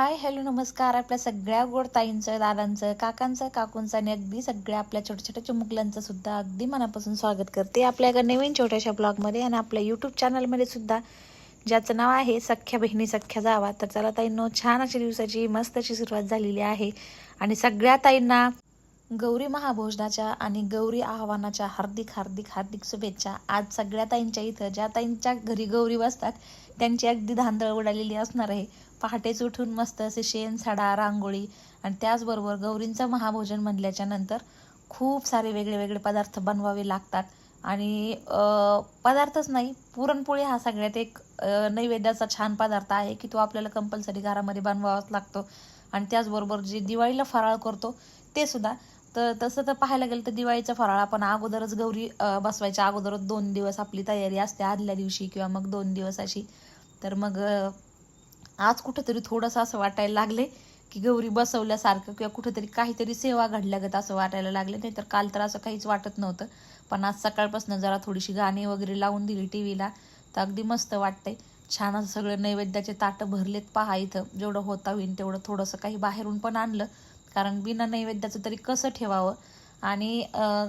Hi hello नमस्कार. आपल्या सगळ्या गोड ताईंचं दादांचं काकांचं काकूंचं आणि अगदी सगळ्या आपल्या छोट्या छोट्या चिमुकल्यांचं सुद्धा अगदी मनापासून स्वागत करते आपल्या एका नवीन छोट्याशा ब्लॉगमध्ये आणि आपल्या यूट्यूब चॅनलमध्ये सुद्धा ज्याचं नाव आहे सख्या बहिणी सख्या जावा. तर चला ताईंनो छान अशा दिवसाची मस्त अशी सुरुवात झालेली आहे. आणि सगळ्या ताईंना गौरी महाभोजनाच्या आणि गौरी आव्हानाच्या हार्दिक हार्दिक हार्दिक शुभेच्छा. आज सगळ्या ताईंच्या इथं ज्या ताईंच्या घरी गौरी बसतात त्यांची अगदी धांदळ उडालेली असणार आहे. पहाटेच उठून मस्त असे शेण साडा रांगोळी आणि त्याचबरोबर गौरींचं महाभोजन म्हणल्याच्या नंतर खूप सारे वेगळे वेगळे पदार्थ बनवावे लागतात. आणि पदार्थच नाही पुरणपोळी हा सगळ्यात एक नैवेद्याचा छान पदार्थ आहे की तो आपल्याला कंपल्सरी घरामध्ये बनवावाच लागतो. आणि त्याचबरोबर जे दिवाळीला फराळ करतो ते सुद्धा. तर तसं तर पाहायला गेलं तर दिवाळीचा फराळ आपण अगोदरच गौरी बसवायच्या अगोदरच दोन दिवस आपली तयारी असते आदल्या दिवशी किंवा मग दोन दिवस अशी. तर मग आज कुठंतरी थोडंसं असं वाटायला लागले की गौरी बसवल्यासारखं किंवा कुठंतरी काहीतरी सेवा घडल्यागत असं वाटायला लागले नाही तर काल तर असं काहीच वाटत नव्हतं. पण आज सकाळपासून जरा थोडीशी गाणी वगैरे लावून दिली टी व्हीला तर अगदी मस्त वाटतंय. छान असं सगळं नैवेद्याचे ताटं भरलेत पहा इथं. जेवढं होता होईन तेवढं थोडंसं काही बाहेरून पण आणलं. कारण बिना नैवेद्याचं तरी कसं ठेवावं? आणि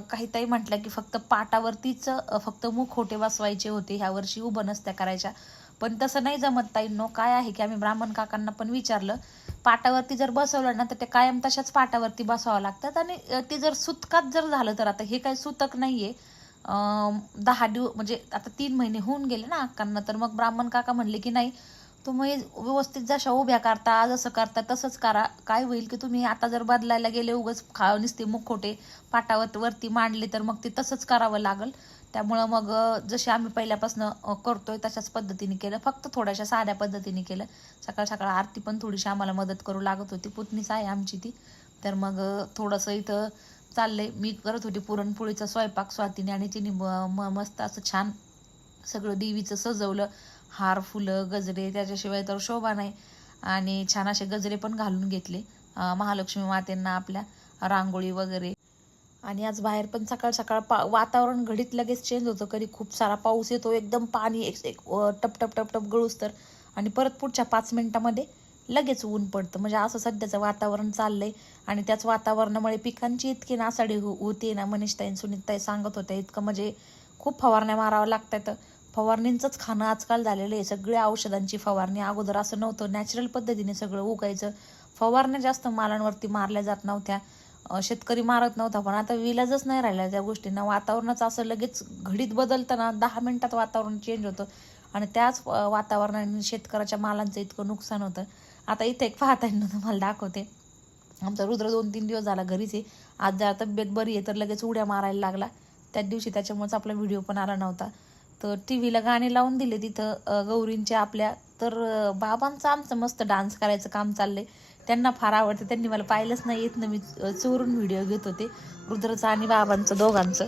काही ताई म्हटलं की फक्त पाटावरतीच फक्त फक्त मुखोटे बसवायचे होते. ह्या वर्षी उभं नसत्या करायच्या. पण तसं नाही जमत ताईंनो. काय आहे की आम्ही ब्राह्मण काकांना पण विचारलं. पाटावरती जर बसवलं ना तर ते कायम तशाच पाटावरती बसावं लागतात. आणि ते जर सुतकात जर झालं तर आता हे काय सुतक नाहीये. आहे दहा दिवस म्हणजे आता तीन महिने होऊन गेले ना अक्कांना तर मग ब्राह्मण काका म्हणले की नाही तुम्ही व्यवस्थित जशा उभ्या करता जसं करता तसंच करा. काय होईल की तुम्ही आता जर बदलायला गेले उगच खा नुसते मुखोटे पाटावर वरती मांडले तर मग ते तसंच करावं लागल. त्यामुळं मग जसे आम्ही पहिल्यापासून करतोय तशाच पद्धतीने केलं. फक्त थोड्याशा साध्या पद्धतीने केलं. सकाळ सकाळ आरती पण थोडीशी आम्हाला मदत करू लागत होती. पुतणीच आहे आमची ती. तर मग थोडंसं इथं चाललंय. मी करत होती पुरणपोळीचा स्वयंपाक स्वातीने आणि तिने म- म- मस्त असं छान सगळं देवीचं सजवलं. हार फुलं गजरे त्याच्याशिवाय तर शोभा नाही. आणि छान असे गजरे पण घालून घेतले. महालक्ष्मी मातेंना आपल्या रांगोळी वगैरे. आणि आज बाहेर पण सकाळ सकाळ पा वातावरण घडीत लगेच चेंज होतं. कधी खूप सारा पाऊस येतो एकदम पाणी एक एक टप टप टप टप गळूस तर. आणि परत पुढच्या पाच मिनिटामध्ये लगेच ऊन पडतं. म्हणजे असं सध्याचं वातावरण चाललंय. आणि त्याच वातावरणामुळे पिकांची इतकी नासाडी हो होती ना मनीषताई सुनीताई सांगत होत्या. इतकं म्हणजे खूप फवारण्या माराव्या लागतात. फवारणींचंच खाणं आजकाल झालेलं आहे. सगळ्या औषधांची फवारणी. अगोदर असं नव्हतं. नॅचरल पद्धतीने सगळं उगायचं. फवारण्या जास्त मालांवरती मारल्या जात नव्हत्या. शेतकरी मारत नव्हता पण आता विलाजच नाही राहिला त्या गोष्टींना. वातावरणाचं असं लगेच घडीत बदलताना दहा मिनिटात वातावरण चेंज होतं. आणि त्याच वातावरणाने शेतकऱ्याच्या मालांचं इतकं नुकसान होतं. आता इथे एक पाहताना तुम्हाला दाखवते. आमचा रुद्र दोन तीन दिवस झाला घरीच आहे. आज जरा तब्येत बरी आहे तर लगेच उड्या मारायला लागला. त्याच दिवशी त्याच्यामुळेच आपला व्हिडिओ पण आला नव्हता. तर टी व्हीला गाणे लावून दिले तिथं गौरींच्या आपल्या. तर बाबांचं आमचं मस्त डान्स करायचं काम चाललंय. त्यांना फार आवडतं. त्यांनी मला पाहिलंच नाही. येत ना मी चोरून व्हिडिओ घेत होते. रुद्रचं आणि बाबांचं दोघांचं.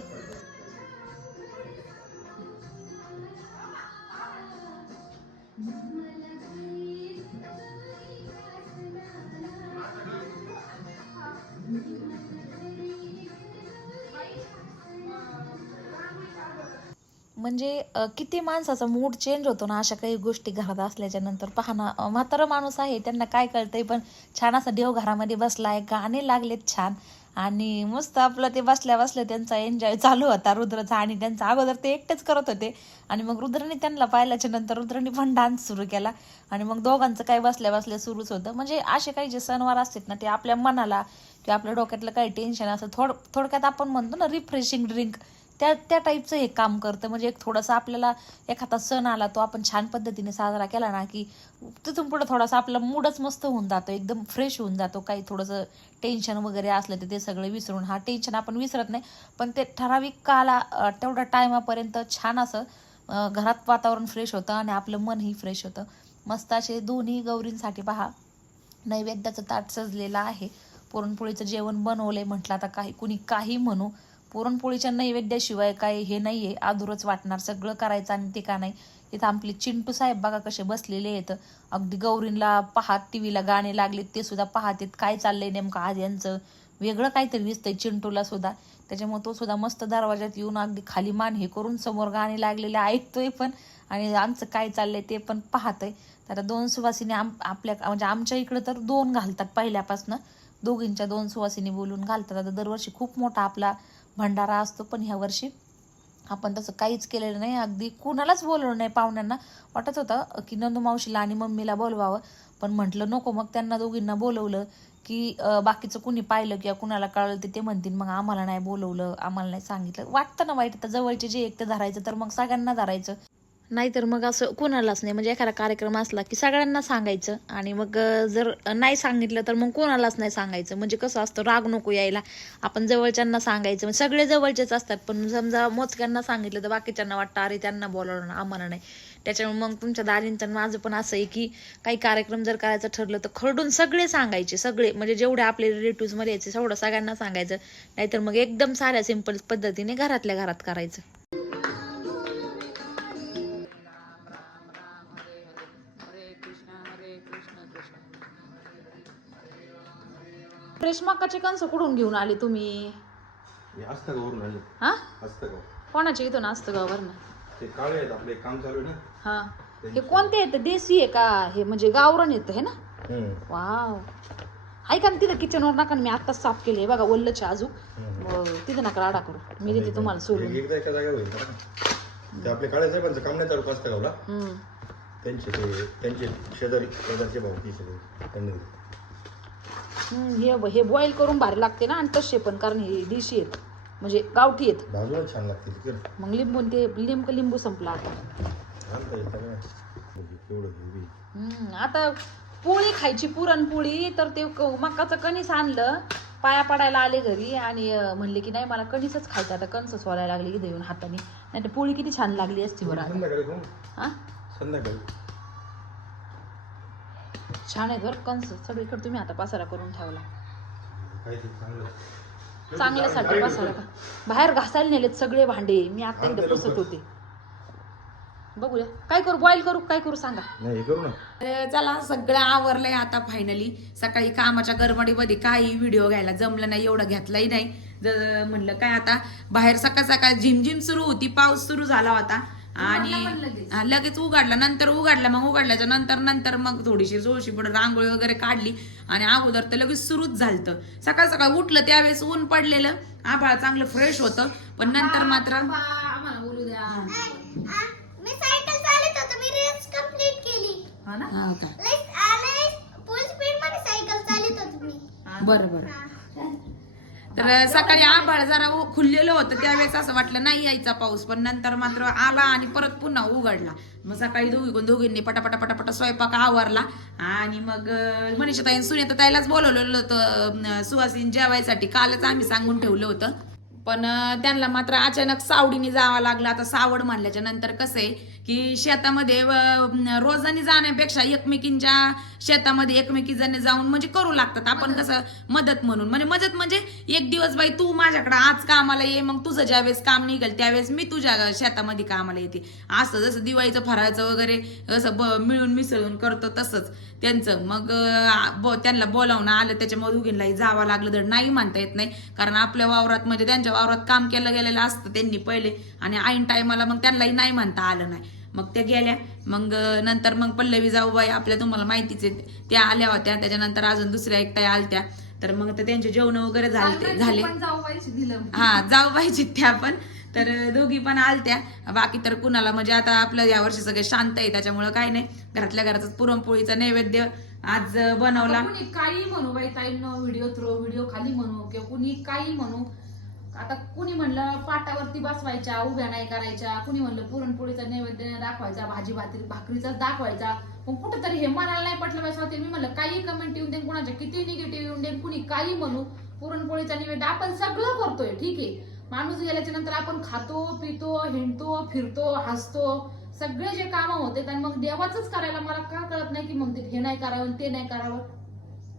म्हणजे किती माणसाचा मूड चेंज होतो ना अशा काही गोष्टी घरात असल्याच्या नंतर. पाहणं म्हातारं माणूस आहे त्यांना काय कळतंय पण छान असा देव घरामध्ये बसलाय गाणे लागलेत छान. आणि मस्त आपलं ते बसल्या बसल्या त्यांचा एन्जॉय चालू होता रुद्रचा. आणि त्यांचा अगोदर ते एकटेच करत होते. आणि मग रुद्रने त्यांना पाहिल्याच्या नंतर रुद्रने पण डान्स सुरू केला. आणि मग दोघांचं काही बसल्या बसल्या सुरूच होतं. म्हणजे असे काही जे सणवार असतात ना ते आपल्या मनाला किंवा आपल्या डोक्यातलं काही टेन्शन असं थोड थोडक्यात आपण म्हणतो ना रिफ्रेशिंग ड्रिंक त्या त्या टाईपचं हे काम करतं. म्हणजे एक थोडंसं आपल्याला एखादा सण आला तो आपण छान पद्धतीने साजरा केला ना की तिथून पुढे थोडासा आपला मूडच मस्त होऊन जातो एकदम फ्रेश होऊन जातो. काही थोडंसं टेन्शन वगैरे असलं तर ते सगळं विसरून हा टेन्शन आपण विसरत नाही. पण ते ठराविक काला तेवढ्या टायमापर्यंत छान असं घरात वातावरण फ्रेश होतं आणि आपलं मनही फ्रेश होतं. मस्त असे दोन्ही गौरींसाठी पहा नैवेद्याचं ताट सजलेलं आहे. पुरणपोळीचं जेवण बनवलंय म्हटलं आता काही कुणी काही म्हणू. पुरणपोळीच्या नैवेद्याशिवाय काय हे नाहीये. अधुरच वाटणार सगळं करायचं आणि ते का नाही? इथं आपले चिंटू साहेब बघा कसे बसलेले आहेत. अगदी गौरींला पाहत टीव्हीला गाणे लागले ते सुद्धा पाहतेत. काय चाललंय नेमकं आज यांचं? वेगळं काहीतरी दिसतंय चिंटूला सुद्धा. त्याच्यामुळे तो सुद्धा मस्त दरवाजात येऊन अगदी खाली मान हे करून समोर गाणे लागलेले ऐकतोय पण आणि आमचं काय चाललंय ते पण पाहतंय. तर दोन सुवासिनी आम आपल्या म्हणजे आमच्या इकडं तर दोन घालतात पहिल्यापासनं. दोघींच्या दोन सुवासिनी बोलून घालतात. आता दरवर्षी खूप मोठा आपला भंडारा असतो पण ह्या वर्षी आपण तसं काहीच केलेलं नाही. अगदी कुणालाच बोलवलं नाही पाहुण्यांना. वाटत होतं की नंदू मावशीला आणि मम्मीला बोलवावं. पण म्हटलं नको मग त्यांना दोघींना बोलवलं की बाकीचं कुणी पाहिलं किंवा कुणाला कळलं ते ते म्हणतील मग आम्हाला नाही बोलवलं आम्हाला नाही सांगितलं. वाटतं ना वाईट आता जवळचे जे एकटं धरायचं तर मग सगळ्यांना धरायचं. नाहीतर मग असं कोणालाच नाही. म्हणजे एखादा कार्यक्रम असला की सगळ्यांना सांगायचं आणि मग जर नाही सांगितलं तर मग कोणालाच नाही सांगायचं. म्हणजे कसं असतं राग नको यायला. आपण जवळच्यांना सांगायचं. म्हणजे सगळे जवळचेच असतात. पण समजा मोजक्यांना सांगितलं तर बाकीच्यांना वाटतं अरे त्यांना बोलावलं ना आम्हाला नाही. त्याच्यामुळे मग तुमच्या दाजींचं माझं पण असं आहे की काही कार्यक्रम जर करायचं ठरलं तर खरडून सगळे सांगायचे. सगळे. म्हणजे जेवढे आपले रिलेटिव्हमध्ये यायचे तेवढं सगळ्यांना सांगायचं. नाहीतर मग एकदम साऱ्या सिंपल पद्धतीने घरातल्या घरात करायचं. रेशमाकाचे कंस कुठून घेऊन आले तुम्ही? हे आले हा? कोणाच्या इथून? असतं गावावरनं ते काळे आहेत आपले काम चालू आहे ना. हा. हे कोणते आहेत? देशी आहे का? हे म्हणजे गावरण येतं हे ना. वाव. ऐका ना तिथं किचनवर नका ना, मी आत्ताच साफ केले बघा वल्लचे अजून. हम्म. तिथं नका राडा करू. मी देते तुम्हाला सोडून. एक- एकदा एका जागेवर होईल बरं का? ते आपले काळे साहेबांचं काम नाही चालू हस्तगावला हम्म. त्यांचे ते त्यांचे शेजारी शेजारचे भाऊ ती सगळे. त्यांनी हे हे बॉईल करून भारी लागते ना आणि तसे पण कारण हे देशी आहेत. म्हणजे गावठी आहेत. छान लागते ते मग लिंबू आणि ते लिंब लिंबू संपला आता. आणता येतं का बघू, केवढं हेवी. हम्म, आता पोळी खायची पुरणपोळी तर ते क- मकाचं कणीस आणलं पाया पडायला आले घरी आणि अं, म्हणले की नाही मला कणीसच खायचं आता कणस सोलायला लागले इथे येऊन हाताने. नाही तर पोळी किती छान लागली असती बरं आता. संध्याकाळी खाऊ हा? संध्याकाळी. छान आहेत बरं कंस सगळीकडे तुम्ही आता पसारा करून ठेवला. काय ते चांगलं चांगल्यासाठी पसारा का बाहेर घासायला नेलेत सगळे भांडे मी आता इथे पुसत होते. बघूया. काय करू बॉईल करू काय करू सांगा. नाही करू ना. तर चला सगळं आवरलंय आता फायनली सकाळी कामाच्या गडबडीमध्ये काही व्हिडिओ घ्यायला जमलं नाही एवढं घेतलाही नाही. जर म्हणलं काय आता बाहेर सकाळ सकाळ झिमझिम सुरू होती पाऊस सुरू झाला होता. आणि हा, लगेच उघडला. नंतर उघडला मग उघडल्याच्या नंतर नंतर मग थोडीशी जोळशी पुढे रांगोळी वगैरे काढली. आणि अगोदर तर लगेच सुरूच झालतं. सकाळ सकाळ उठलं त्यावेळेस ऊन पडलेलं. आभाळ चांगलं फ्रेश होतं. पण नंतर मात्र मी सायकल चालत होतो. मी रेस कंप्लीट केली. हा का? लई आले फुल स्पीडमध्ये सायकल चालत होतो मी. बरं बरं. तर सकाळी आभाळ जरा उ- खुललेलं होतं त्यावेळेस असं वाटलं नाही यायचा पाऊस पण नंतर मात्र आला आणि परत पुन्हा उघडला. मग सकाळी दोघी दोघींनी पटापटा पटापटा स्वयंपाक आवरला आणि मग अं, मनीषा ताईन सुनेता ताईलाच बोलवलेलं होतं अं, सुहासीन जेवायसाठी. कालच आम्ही सांगून ठेवलं होतं. पण त्यांना मात्र अचानक सावडीने जावं लागलं. आता सावड म्हणल्याच्या नंतर कसं आहे की शेतामध्ये रोजाने जाण्यापेक्षा एकमेकींच्या शेतामध्ये एकमेकी जण जाऊन म्हणजे करू लागतात. आपण कसं मदत म्हणून. म्हणजे मदत म्हणजे एक दिवस बाई तू माझ्याकडे आज कामाला ये मग तुझं ज्यावेळेस काम निघेल त्यावेळेस मी तुझ्या शेतामध्ये कामाला येते. असं जसं दिवाळीचं फराळचं वगैरे असं ब मिळून मिसळून करतो तसंच त्यांचं. मग ब- त्यांना बोलावणं आलं त्याच्यामुळे दोघींनाही जावं लागलं तर नाही म्हणता येत नाही. कारण आपल्या वावरात म्हणजे त्यांच्या वावरात काम केलं गेलेलं असतं त्यांनी पहिले. आणि ऐन टायमाला मग त्यांनाही नाही म्हणता आलं नाही. मग त्या गेल्या. मग नंतर मग पल्लवी जाऊबाई आपल्या तुम्हाला माहितीच आहे. त्या आल्या होत्या. त्याच्यानंतर अजून दुसऱ्या एकट्या आलत्या. तर मग ते त्यांचे जेवण वगैरे झाले झाले. हा जाऊ पाहिजे त्या पण. तर दोघी पण आलत्या. बाकी तर कुणाला म्हणजे आता आपलं यावर्षी सगळे शांत आहे. त्याच्यामुळं काही नाही. घरातल्या घरातच पुरणपोळीचा नैवेद्य आज बनवला. काही म्हणू बाई ताईंनो व्हिडिओ थ्रो व्हिडिओ खाली म्हणू किंवा कुणी काही म्हणू. आता कुणी म्हणलं पाटावरती बसवायच्या उभ्या नाही करायच्या कुणी म्हणलं पुरणपोळीचा नैवेद्य दाखवायचा भाजी भाकरी भाकरीचाच दाखवायचा. मग कुठंतरी हे मनाला नाही पटलं पाहिजे होते मी म्हणलं काही कमेंट येऊन दे कुणाच्या किती निगेटिव्ह येऊन दे कुणी काही म्हणू पुरणपोळीचा नैवेद्य आपण सगळं करतोय ठीक आहे? माणूस गेल्याच्यानंतर आपण खातो पितो हिंडतो फिरतो हसतो सगळे जे कामं होते आणि मग देवाचंच करायला मला का कळत नाही की मग ते हे नाही करावं ते नाही करावं?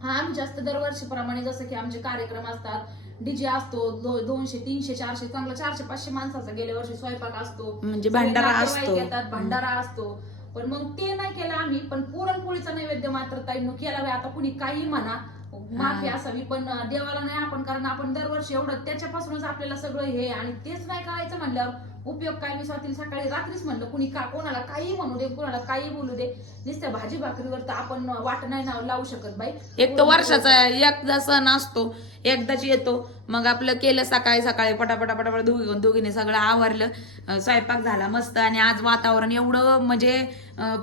हा आम्ही जास्त दरवर्षीप्रमाणे जसं की आमचे कार्यक्रम असतात डीजे असतो दो- दोनशे तीनशे चारशे चांगला चारशे पाचशे माणसाचा गेल्या वर्षी स्वयंपाक असतो. म्हणजे सगळे भंडारा नातेवाईक असतो. येतात भंडारा असतो. पण मग ते नाही केलं आम्ही पण पुरणपोळीचा नैवेद्य मात्र ताईंनो केला आता कुणी काही म्हणा माफी असावी पण देवाला नाही आपण कारण आपण दरवर्षी एवढं त्याच्यापासूनच आपल्याला सगळं हे आणि तेच नाही करायचं म्हणल्यावर उपयोग काय मी स्वातील सकाळी रात्रीच म्हणलं कुणी का कोणाला काही म्हणू दे कोणाला काही बोलू दे. नुसत्या भाजी भाकरीवर तर आपण वाट नाही ना- लावू शकत बाई. एक तर वर्षाचा एकदा सण असतो एकदाच येतो. मग आपलं केलं सकाळी सकाळी पटापटा पटापट दोघी दोघीने सगळं आवरलं स्वयंपाक झाला मस्त आणि आज वातावरण एवढं म्हणजे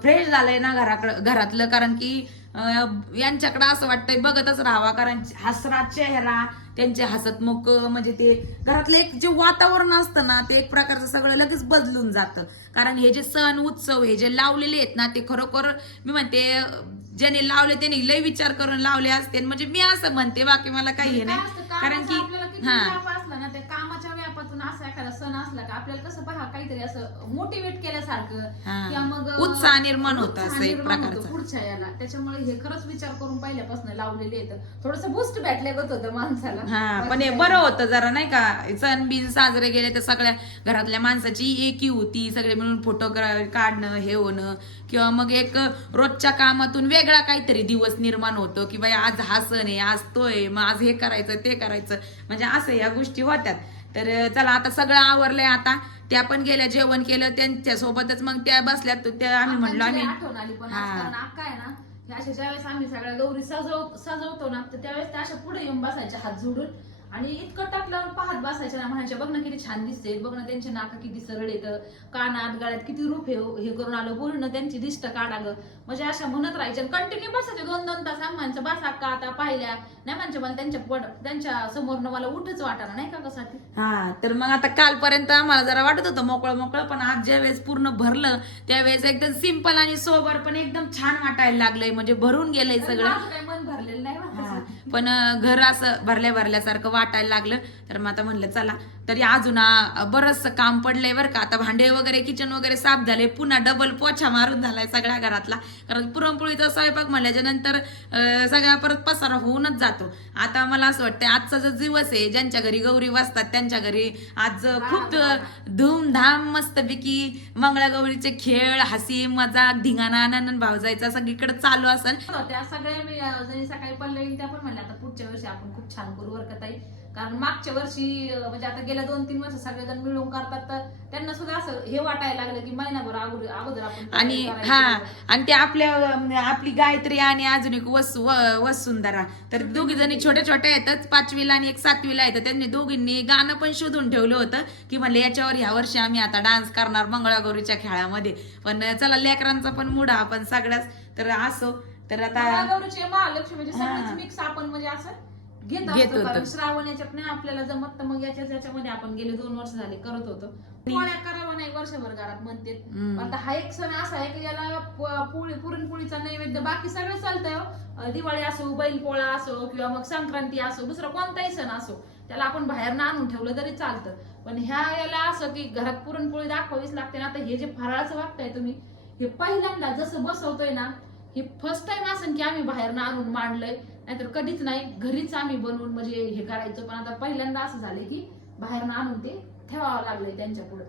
फ्रेश झालंय ना घराकडं घरातलं कारण की यांच्याकडं असं वाटतंय बघतच राहावा कारण हसरा चेहरा त्यांचे हसतमुख म्हणजे ते घरातलं एक जे वातावरण असतं ना ते एक प्रकारचं सगळं लगेच बदलून जातं. कारण हे जे सण उत्सव हे जे लावलेले आहेत ना ते खरोखर मी म्हणते ज्याने लावले त्याने लय विचार करून लावले असते. म्हणजे मी असं म्हणते बाकी मला काही हे काय नाही. कारण की हा. व्याप असला ना त्या कामाच्या व्यापातून असा एखादा सण असला का आपल्याला कसं पहा काहीतरी असं मोटिवेट केल्यासारखं. किंवा मग उत्साह निर्माण होतो उत्साह असं एक निर्माण होतो प्रकारचा. पुढच्या याला. त्याच्यामुळे हे खरंच विचार करून पहिल्यापासून लावलेले आहेत. थोडस बूस्ट भेटल्यागत होतं माणसाला. हा पण हे बरं. होतं जरा नाही का? सण बिन साजरे गेले तर सगळ्या घरातल्या माणसाची एकी होती. सगळे मिळून फोटो काढणं हे होणं. किंवा मग एक रोजच्या कामातून वेगळा काहीतरी दिवस निर्माण होतो की बाई आज हा सण आहे आज तो आहे मग आज हे करायचं ते करायचं. म्हणजे असं या गोष्टी होत्यात. तर चला आता सगळं आवरलंय आता. त्या पण गेल्या जेवण केलं त्यांच्या सोबतच मग त्या बसल्यात. तर त्या आम्ही म्हणलो आम्ही आठवण आली पण हा. आज कारण अक्का आहे ना हे अशा ज्यावेळेस आम्ही सगळ्या गौरी सजव सजवतो ना तर त्यावेळेस त्या अशा पुढे येऊन बसायच्या हात जोडून. आणि इतकं टाकल्यावर पाहत बसायच्या ना म्हणायच्या बघ ना किती छान दिसते बघ ना त्यांचे नाक किती सरळ येतं कानात गळ्यात किती रूप हे हे करून आलं पूर्ण त्यांची दिष्ट काढा ग. म्हणजे अशा म्हणत राहायच्या कंटिन्यू बसायचे दोन दोन तास आम्ही म्हणायचं बस अक्का आता पाहिल्या? नाही म्हणजे मला त्यांच्या पड त्यांच्या समोरनं मला उठच वाटाना नाही का कसं ती हा तर मग आता कालपर्यंत आम्हाला जरा वाटत होतं मोकळं मोकळं पण आज ज्या वेळेस पूर्ण भरलं त्यावेळेस एकदम सिंपल आणि सोबर पण एकदम छान वाटायला लागलंय म्हणजे भरून गेलंय सगळं. मन भरलेलं नाही हा. पण घर असं भरल्या भरल्यासारखं वाटायला लागलं. तर मग आता म्हणलं चला. तरी अजून बरच काम पडलंय बरं का. आता भांडे वगैरे किचन वगैरे साफ झाले. पुन्हा डबल पोछा मारून झालाय सगळ्या घरातला. कारण पुरणपोळीचा स्वयंपाक म्हणल्याच्या नंतर सगळ्या परत पसारा होऊनच जातो. आता मला असं वाटतं आजचा जो दिवस आहे ज्यांच्या घरी गौरी वाचतात त्यांच्या घरी आज खूप धूमधाम मस्तपैकी मंगळागौरीचे खेळ हसी मजाक धिंगाणा आनंद भाव जायचा सगळीकडे चालू असेल त्या सगळ्या मी सकाळी पडले त्या पण म्हणल्या आता पुढच्या वर्षी आपण खूप छान करू बरं का ताई. कारण मागच्या वर्षी म्हणजे आता गेल्या दोन तीन वर्ष सगळेजण मिळून करतात तर त्यांना सुद्धा असं हे वाटायला लागलं की महिनाभर अगोदर अगोदर आपण आणि. हा आणि ते आपल्या आपली गायत्री आणि अजून एक वस वसुंधरा. तर दोघी जणी छोट्या छोट्या येतात पाचवीला आणि एक सातवीला येतात. त्यांनी दोघींनी गाणं पण शोधून ठेवलं होतं की म्हणले याच्यावर ह्या वर्षी आम्ही आता डान्स करणार मंगळागौरीच्या खेळामध्ये. पण चला लेकरांचा पण मूड हा पण सगळ्याच. तर असो. तर आता मंगळागौरीचे महालक्ष्मीचे हा. सगळेच मिक्स आपण म्हणजे असं घेत घेत असतो होतो. कारण श्रावण याच्यात नाही आपल्याला जमत तर मग याच्या याच्यामध्ये आपण गेले दोन वर्ष झाले करत होतो पोळ्या करावा नाही वर्षभर घरात म्हणते हम्म. आता हा एक सण असा आहे की याला प- पोळी पुरणपोळीचा नैवेद्य बाकी सगळं चालतंय हो. अं, दिवाळी असो बैलपोळा असो किंवा मग संक्रांती असो दुसरा कोणताही सण असो त्याला आपण बाहेर आणून ठेवलं तरी चालतं पण ह्या याला असं की घरात पुरणपोळी दाखवावीच लागते ना आता हे जे फराळाचं वागताय तुम्ही हे पहिल्यांदा जसं बसवतोय ना हे फर्स्ट टाइम असं की आम्ही बाहेर आणून मांडलंय. नाहीतर कधीच नाही घरीच आम्ही बनवून म्हणजे हे करायचं. पण आता पहिल्यांदा असं झालं की बाहेर आणून ते ठेवावं लागलंय त्यांच्या पुढे.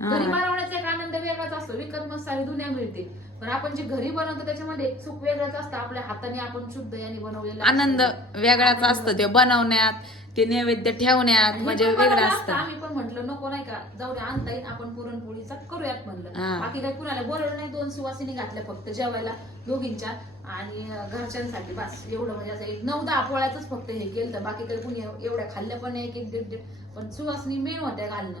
घरी बनवण्याचा एक आनंद वेगळाच असतो. विकत मसाले दुनिया मिळते. पण आपण जे घरी बनवतो त्याच्यामध्ये एक सुख वेगळंच असतं. आपल्या हाताने आपण शुद्ध याने बनवलेलं. आनंद वेगळाच असतो ते बनवण्यात. ते नैवेद्य ठेवण्यात म्हणजे वेगळं असतं. आम्ही पण म्हटलं नको नाही का? जाऊ दे आणता येईल आपण पुरणपोळीचा करूयात म्हणलं. बाकी काही कुणाला बोलवलं नाही दोन सुवासिनी घातल्या फक्त जेवायला दोघींच्या. आणि घरच्यांसाठी बस एवढं म्हणजे असं एक नऊ दहा पोळ्याच फक्त हे केलं बाकी काही कुणी एवढ्या खाल्ल्या पण नाही एक एक दीड दीड पण सुवासिनी मेन होत्या घालणं.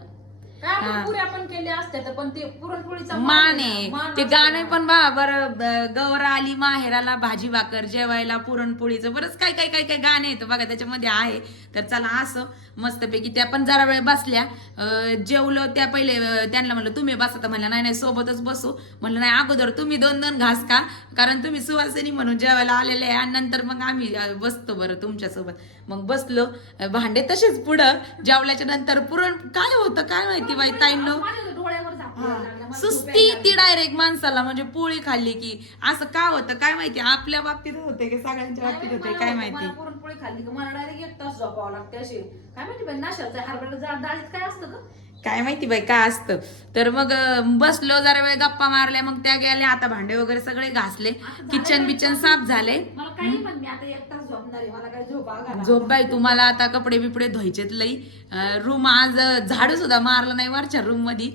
काय. आपण पुऱ्या पण केल्या असत्या तर पण ते पुरणपोळीचा मान आहे मान ते गाणं. पण बा बरं ब- गौरा आली माहेराला भाजी भाकर जेवायला पुरणपोळीचं बरंच काय काय काय काय गाणे येतं बघा त्याच्यामध्ये आहे. तर चला असं मस्तपैकी त्या पण जरा वेळ बसल्या. अं, जेवलो त्या पहिले अं, त्यांना म्हणलं तुम्ही बसा. तर म्हणलं नाही नाही सोबतच बसू. म्हणलं नाही अगोदर तुम्ही दोन दोन घास का कारण तुम्ही सुवासिनी म्हणून जेवायला आलेले आहे. आणि नंतर मग आम्ही अं, बसतो बरं तुमच्यासोबत. मग बसलो. अं, भांडे तसेच पुढं. जेवल्याच्या नंतर पुरण काय होतं काय माहिती? बाई ताईंनो. सुस्ती ती डायरेक्ट माणसाला म्हणजे पोळी खाल्ली की असं का होतं? काय माहिती? आपल्या बाबतीत होते की सगळ्यांच्या बाबतीत होते? काय होतं, माहिती? पुरणपोळी खाल्ली की मला डायरेक्ट एक तास झोपावं लागते अशी. काय माहिती नाशाचं हरभरा डाळीत काय असतं का काय माहिती बाई काय असतं. तर मग बसलो जरा वेळ गप्पा मारल्या मग त्या गेल्या. आता भांडे वगैरे सगळे घासले. किचन बिचन साफ झाले. झोप बाई तुम्हाला आता कपडे बिपडे धुवायचेत लई. रूम आज झाडू सुद्धा मारलं नाही वरच्या रूममध्ये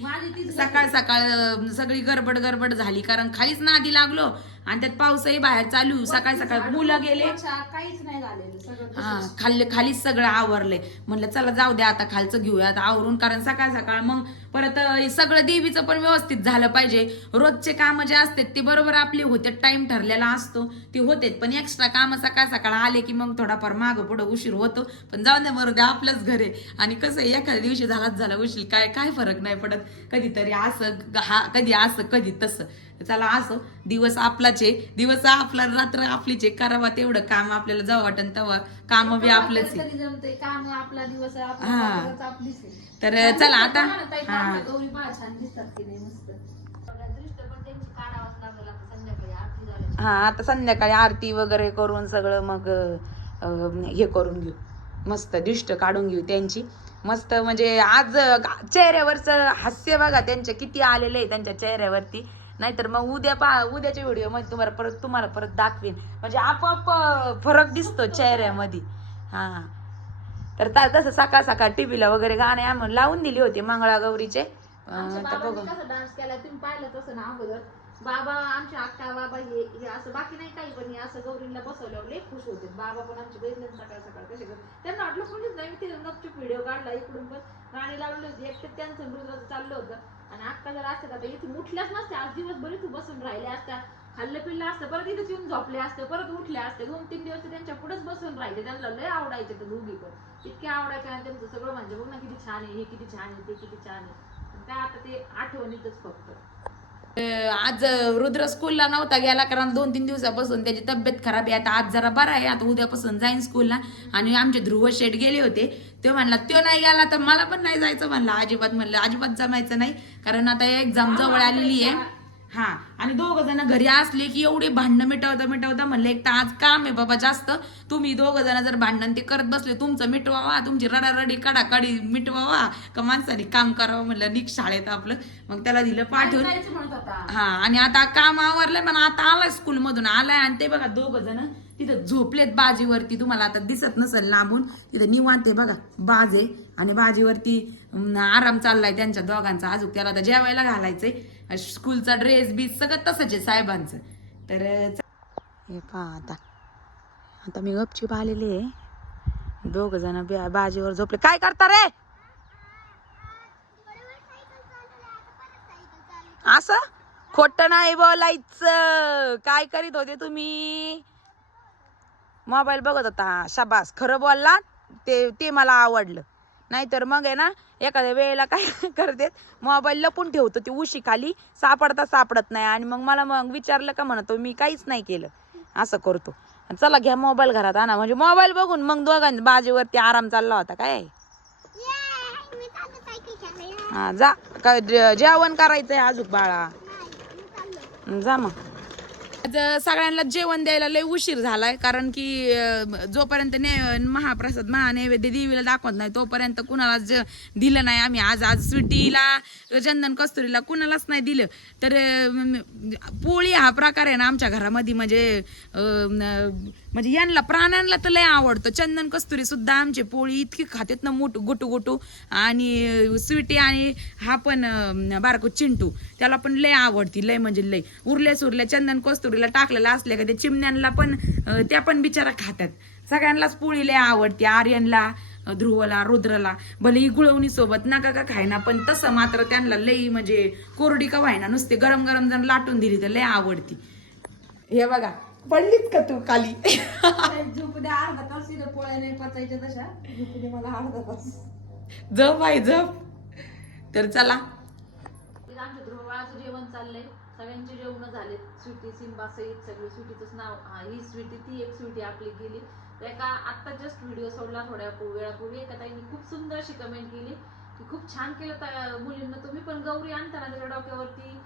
सकाळ सकाळ सगळी गडबड गडबड झाली. कारण खालीच नादी लागलो. आणि त्यात पाऊसही बाहेर चालू. सकाळ सकाळ मुलं गेले. काहीच नाही झालेलं हा खाल्ले खालीच सगळं आवरलंय. म्हणलं चला जाऊ द्या आता खालचं घेऊया आता आवरून. कारण सकाळ सकाळ मग परत सगळं देवीचं पण व्यवस्थित झालं पाहिजे. रोजचे काम जे असतात ते बरोबर आपले होते. टाइम ठरलेला असतो ते होतेच पण एक्स्ट्रा काम सकाळ सकाळ आले की मग थोडाफार मागं पुढं उशीर होतो. पण जाऊ द्या बरोबर आपलंच घर आहे. आणि कसं एखाद्या दिवशी झालाच झाला उशीर. काय काय फरक नाही पडत. कधीतरी असं हा कधी असं कधी तसं. चला असं दिवस आपलाच दिवस आपला रात्र आपलीच आहे करावा तेवढं काम आपल्याला जावं वाटन तेव्हा काम बी आपलंच आहे कधी जमतंय काम आपला दिवस आपला हा. तर छान चला दिसतात आता. हा. की नाही मस्त. हा आता संध्याकाळी आरती वगैरे करून सगळं मग अं, हे करून घेऊ. मस्त दिष्ट काढून घेऊ त्यांची. मस्त म्हणजे आज अं, चेहऱ्यावरचं हास्य बघा त्यांच्या किती आलेलं आहे त्यांच्या चेहऱ्यावरती. नाहीतर मग उद्या पा उद्याच्या व्हिडिओमध्ये तुम्हाला परत तुम्हाला परत दाखवीन. म्हणजे आपोआप फरक दिसतो चेहऱ्यामध्ये. हा. तर तसं सकाळ सकाळ टीव्हीला वगैरे गाणे आम्ही लावून दिले होते मंगळागौरीचे आमच्या बघू. कसा डान्स केला तुम्ही पाहिलं तसं ना अगोदर. बाबा आमच्या अक्का बाबा हे हे असं बाकी नाही काही पण हे असं गौरीला बसवल्यावर लय खुश होते. बाबा पण आमचे बघितले सकाळ सकाळ कसे त्यांना वाटलं कोणीच नाही मी तिथे गपचूप व्हिडिओ काढला इकडून पण गाणी लावली होती. एक तर त्यांचं मृगाचं चाललं होतं. आणि आत्ता जर असतं आता इथे उठल्याच नसते आज दिवसभर इथं बसून राहिले असत्या. खाल्लं पिल्लं असतं परत इथेच येऊन झोपले असते परत उठले असते दोन तीन दिवस त्यांच्या पुढेच बसून राहिले त्यांना लय आवडायचे ते दोघी पण. इतके आवडायचे आणि त्यांचं सगळं म्हणजे बघ ना किती छान आहे हे किती छान आहे ते किती छान आहे. काय आता ते आठवणीतच फक्त. आज रुद्र स्कूलला नव्हता गेला कारण दोन तीन दिवसापासून त्याची तब्येत खराब आहे. आता आज जरा बरा आहे आता उद्यापासून जाईन स्कूलला. आणि आमचे ध्रुव शेठ गेले होते. तो म्हणला तो नाही गेला तर मला पण नाही जायचं म्हणलं. अजिबात म्हणलं. अजिबात जमायचं नाही. कारण आता एक्झाम जवळ आलेली आहे. हा आणि दोघ जण घरी असले की एवढे भांडणं मिटवता मिटवता म्हणलं एक तर आज काम आहे बाबा जास्त. तुम्ही दोघ जण जर भांडण ते करत बसले तुमचं मिटवावा तुमची रडारडी काढाकाडी मिटवावा. का माणसाने काम करावं म्हणलं निक शाळेत आपलं. मग त्याला दिलं पाठवून. हा आणि आता काम आवरलंय पण आता आलाय स्कूल मधून आलाय. आणि ते बघा दोघ जण तिथं झोपलेत बाजीवरती तुम्हाला आता दिसत नसेल लांबून. तिथं निवांत आहे बघा बाज आहे. आणि बाजीवरती आराम चाललाय त्यांच्या दोघांचा. अजून त्याला आता जेवायला घालायचंय. स्कूलचा ड्रेस बीस सगळं तसंच आहे साहेबांचं. तर हे पहा आता. आता मी गपचीप आलेली आहे. दोघ जण बाजीवर झोपले. काय करता रे? असं? खोट नाही बोलायचं. काय करीत होते तुम्ही? मोबाईल बघत होता शाबास खरं बोलला ते ते मला आवडलं. नाहीतर मग आहे ना एखाद्या वेळेला काय करते मोबाईल लपून ठेवतो ती उशी खाली सापडता सापडत नाही. आणि मग मला मग विचारलं का म्हणतो मी काहीच नाही केलं. असं करतो. चला घ्या मोबाईल घरात आणा. म्हणजे मोबाईल बघून मग दोघांनी बाजीवरती आराम चालला होता काय? हा जा. काय जेवण करायचंय अजून बाळा. जा मग. आज सगळ्यांना जेवण द्यायला लय उशीर झालाय कारण की जोपर्यंत ने महाप्रसाद महानैवेद्य देवीला दाखवत नाही तोपर्यंत कुणालाच दिलं नाही आम्ही. आज आज स्वीटीला चंदन कस्तुरीला कुणालाच नाही दिलं. तर पोळी हा प्रकार आहे ना आमच्या घरामध्ये म्हणजे म्हणजे यांना प्राण्यांना तर लय आवडतं. चंदन कस्तुरी सुद्धा आमचे पोळी इतकी खातेत ना मोठू गुटू गुटू. आणि स्वीटी आणि हा पण बारको चिंटू त्याला पण लय आवडती लय म्हणजे लय. उरल्या सुरल्या चंदन कस्तुरीला टाकलेला असले का ते चिमण्यांना पण त्या पण बिचारा खात्यात. सगळ्यांनाच पोळी लय आवडते आर्यनला ध्रुवला रुद्रला. भले ही गुळवणी सोबत नका का खायना पण तसं मात्र त्यांना लई म्हणजे कोरडी का व्हायना नुसते गरम गरम जण लाटून दिली तर लय आवडती. हे बघा पडलीत का तू खाली? झोपू द्या अर्धा तास इथं पोळ्या नाही पचायच्या तशा. झोपू मला अर्धा तास. जप आहे जप तर चला. आमच्या ध्रुवबाळाचं जेवण चाललंय. सगळ्यांची जेवण झाले. स्वीटी सिंबा सहित सगळी स्वीटीचंच नाव हा ही स्वीटी ती एक स्वीटी आपली गेली. तर एका आत्ता जस्ट व्हिडिओ सोडला थोड्या वेळापूर्वी. एका ताईने खूप सुंदर अशी कमेंट केली की खूप छान केलं त्या मुलींना तुम्ही पण गौरी आणताना त्याच्या डोक्यावरती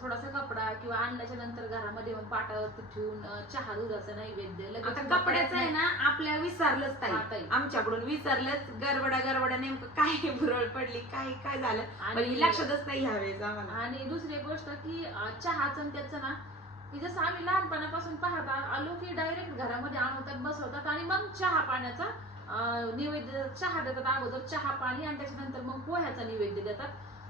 थोडासा कपडा किंवा आणल्याच्या नंतर घरामध्ये मग पाटावरती ठेवून चहा दुधाचं नैवेद्य लगेच आता कपड्याचं आहे ना आपल्या विसरलंच हा, ताई. आमच्याकडून विसरलंच गरबडा गरबडा नेमकं काय भुरळ पडली काय काय झालं? आणि- लक्षातच नाही ह्यावेळेस आणि दुसरी एक गोष्ट की चहाचं त्याचं ना की जसं आम्ही लहानपणापासून पाहता आलो की डायरेक्ट घरामध्ये आणवतात बसवतात आणि मग चहा पाण्याचा नैवेद्य चहा देतात अगोदर चहा पाणी आणि त्याच्यानंतर मग पोह्याचा नैवेद्य देतात.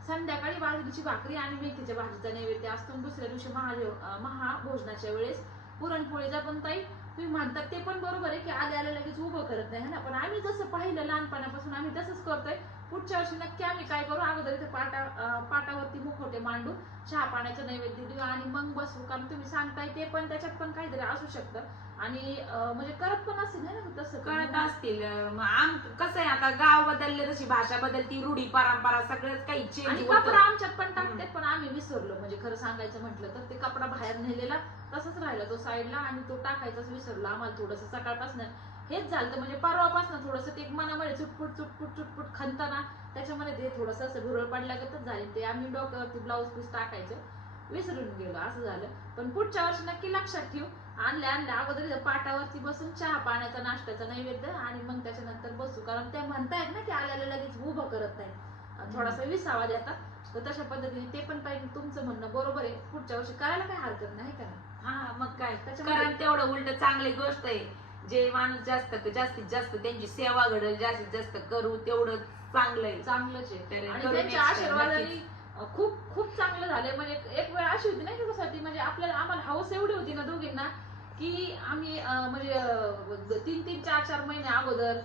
संध्याकाळी बाजरीची भाकरी आणि मेथीच्या भाजीचा नैवेद्य असतो. दुसऱ्या दिवशी महादेव महाभोजनाच्या वेळेस पुरणपोळीचा पण ताई तुम्ही म्हणतात ते पण बरोबर आहे की आले आले लगेच उभं करत नाही ना? पण आम्ही जसं पाहिलं लहानपणापासून आम्ही तसंच करतोय. पुढच्या वर्षी नक्की आम्ही काय करू? अगोदर इथे पाटा पाटावरती मुखवटे मांडू चहा पाण्याचं नैवेद्य देऊ आणि मग बसू. कारण तुम्ही सांगताय ते पण त्याच्यात पण काहीतरी असू शकतं. आणि म्हणजे करत पण असेल ना तसं. कळत असतील. मग आम कसं आहे आता गाव बदलले तशी भाषा बदलती रूढी परंपरा सगळंच काही आणि चेंज कपडा आमच्यात पण टाकते पण आम्ही विसरलो. म्हणजे खरं सांगायचं म्हटलं तर ते कपडा बाहेर नेलेला तसंच राहिला तो साईडला आणि तो टाकायचाच विसरलो. आम्हाला थोडस सकाळपासून हेच झालं म्हणजे परवापासून थोडस ते मनामध्ये चुटपुट चुटपुट चुटपुट खणताना त्याच्यामध्ये ते थोडस असं भुरळ पडल्यागतच झाले. ते आम्ही डोक्यावरती ब्लाऊज पीस टाकायचं विसरून गेलो. असं झालं. पण पुढच्या वर्षी नक्की लक्षात ठेवू. आणल्या आणल्या. अगोदर पाटावरती बसून चहा पाण्याचा नाश्त्याचा नैवेद्य आणि मग त्याच्यानंतर बसू. कारण त्या म्हणतायत ना की आल्याला लगेच उभं करत नाही. थोडासा विसावा देतात. तर तशा पद्धतीने ते पण पाहिजे तुमचं म्हणणं बरोबर आहे. पुढच्या वर्षी करायला काही हरकत नाही का हा मग काय? कारण तेवढं उलट चांगली गोष्ट आहे. जे माणूस जास्त जास्तीत जास्त त्यांची सेवा घडल जास्तीत जास्त करू तेवढं चांगलं आहे. चांगलं आहे. त्यांच्या आशीर्वादाने खूप खूप चांगलं झालंय. म्हणजे एक- वेळ अशी होती नाही त्याच्यासाठी म्हणजे आपल्याला आम्हाला हौस एवढी होती ना दोघींना की आम्ही म्हणजे तीन तीन चार चार महिने अगोदर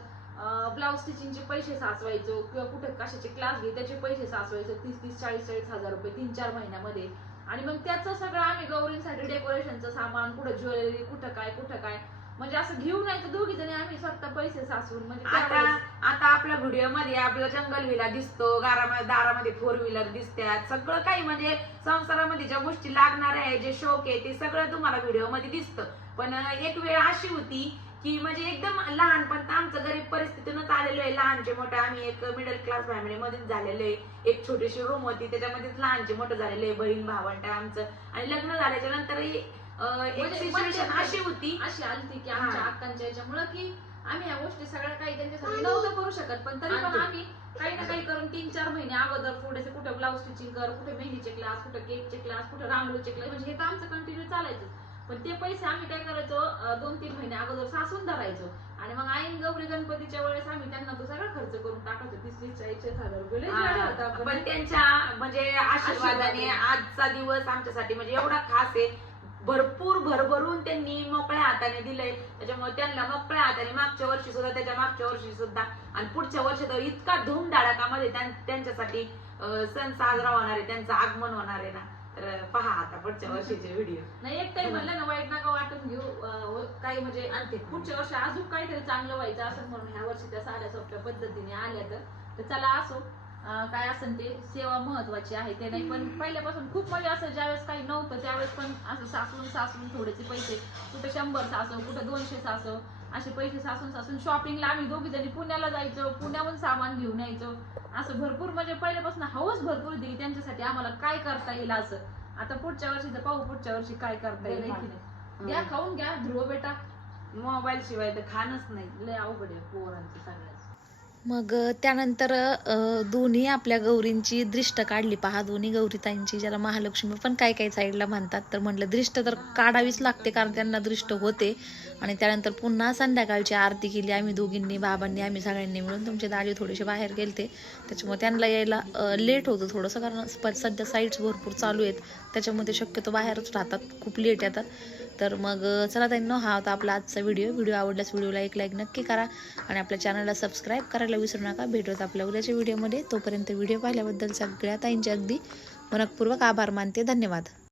ब्लाऊज स्टिचिंगचे पैसे साचवायचो किंवा कुठे कशाचे क्लास घे त्याचे पैसे साचवायचो तीस तीस चाळीस चाळीस हजार रुपये तीन चार महिन्यामध्ये. आणि मग त्याचं सगळं आम्ही गौरींसाठी डेकोरेशनचं सामान कुठं ज्वेलरी कुठं काय कुठं काय. म्हणजे असं घेऊन यायचं दोघी जणी आम्ही स्वतः पैसे साचवून म्हणजे आता त्यावेळेस- आता आपल्या व्हिडिओमध्ये आपला जंगल विला दिसतो घरामध्ये दारामध्ये फोर व्हीलर दिसतात. सगळं काही म्हणजे संसारामध्ये ज्या गोष्टी लागणार आहे जे शौक आहे ते सगळं तुम्हाला व्हिडिओमध्ये दिसतं. पण एक वेळ अशी होती की म्हणजे एकदम लहानपण तर आमचं गरीब परिस्थितीनंच आलेलो आहे. लहानचे मोठे आम्ही एक मिडल क्लास फॅमिली मधून झालेलो आहे. एक छोटीशी रूम होती त्याच्यामध्येच लहानचे मोठं झालेलं आहे. बहीण भावंड आमचं. आणि लग्न झाल्याच्या नंतरही एक म्हणजे सिच्युएशन अशी होती अशी आलती की आमच्या. अक्कांच्या याच्यामुळं की आम्ही या गोष्टी सगळ्या काही त्यांच्यासाठी नव्हतं करू शकत पण तरी पण. आम्ही काही ना काही करून तीन चार महिने अगोदर थोडेसे कुठे ब्लाऊज स्टिचिंग कर कुठे मेहंदीचे क्लास कुठे केकचे क्लास कुठे रांगोळीचे क्लास म्हणजे हे तर आमचं कंटिन्यू चालायचं पण ते पैसे आम्ही काय करायचो दोन तीन महिने अगोदर सासून धरायचो आणि मग आई गौरी गणपतीच्या वेळेस आम्ही त्यांना तो सगळा खर्च करून टाकायचो तीस तीस चाळीस हजार रुपये होता. पण त्यांच्या म्हणजे आशीर्वादाने. आजचा दिवस आमच्यासाठी म्हणजे एवढा खास आहे भरपूर भरभरून त्यांनी मोकळ्या हाताने दिलंय. त्याच्यामुळे त्यांना मोकळ्या हाताने मागच्या वर्षी सुद्धा त्याच्या मागच्या वर्षी सुद्धा आणि पुढच्या वर्षी तर इतका धूमधडाकामध्ये त्यांच्यासाठी सण साजरा होणार आहे त्यांचं आगमन होणार आहे ना. तर पहा आता पुढच्या वर्षीचे व्हिडिओ नाही एक काही म्हणलं ना वाईट नका वाटून घेऊ हो, काही म्हणजे आणते. पुढच्या वर्षी अजून काहीतरी चांगलं व्हायचं असं म्हणून ह्या वर्षी त्या साध्या सोप्या पद्धतीने आल्या तर चला असो. काय असेल ते सेवा महत्वाची आहे ते नाही. पण पहिल्यापासून खूप म्हणजे असं ज्यावेळेस काही नव्हतं त्यावेळेस पण असं सासून सासून थोडेसे पैसे कुठे शंभर सासव कुठे दोनशे सासव असे पैसे सासून सासून शॉपिंगला आम्ही दोघी जणी पुण्याला जायचो पुण्याहून सामान घेऊन यायचो. असं भरपूर म्हणजे पहिल्यापासून हवस भरपूर की त्यांच्यासाठी आम्हाला काय करता येईल असं. आता पुढच्या वर्षी तर पाहू पुढच्या वर्षी काय करता येईल की नाही. घ्या खाऊन घ्या ध्रुव बेटा. मोबाईल शिवाय तर खाणच नाही. लय अवघड आहे पोरांचं सगळ्याच. मग त्यानंतर दोन्ही आपल्या गौरींची दृष्ट काढली. पहा दोन्ही गौरीताईंची ज्याला महालक्ष्मी पण काही काही साईडला म्हणतात. तर म्हटलं दृष्ट तर काढावीच लागते कारण त्यांना दृष्ट होते. आणि त्यानंतर पुन्हा संध्याकाळची आरती केली आम्ही दोघींनी बाबांनी आम्ही सगळ्यांनी मिळून. तुमचे दाजी थोडेसे बाहेर गेलते. त्याच्यामुळे त्यांना यायला लेट होतं थोडंसं कारण सध्या साईट्स भरपूर चालू आहेत. त्याच्यामध्ये शक्यतो बाहेरच राहतात खूप लेट येतात. तर मग चला त्यांना हा होता आपला आजचा व्हिडिओ व्हिडिओ आवडल्यास व्हिडिओला एक लाईक नक्की करा. आणि आपल्या चॅनलला सबस्क्राईब करायला विसरू नका. भेटूत आपल्या उद्याच्या व्हिडिओमध्ये तोपर्यंत व्हिडिओ पाहिल्याबद्दल सगळ्या ताईंचे अगदी मनपूर्वक आभार मानते. धन्यवाद.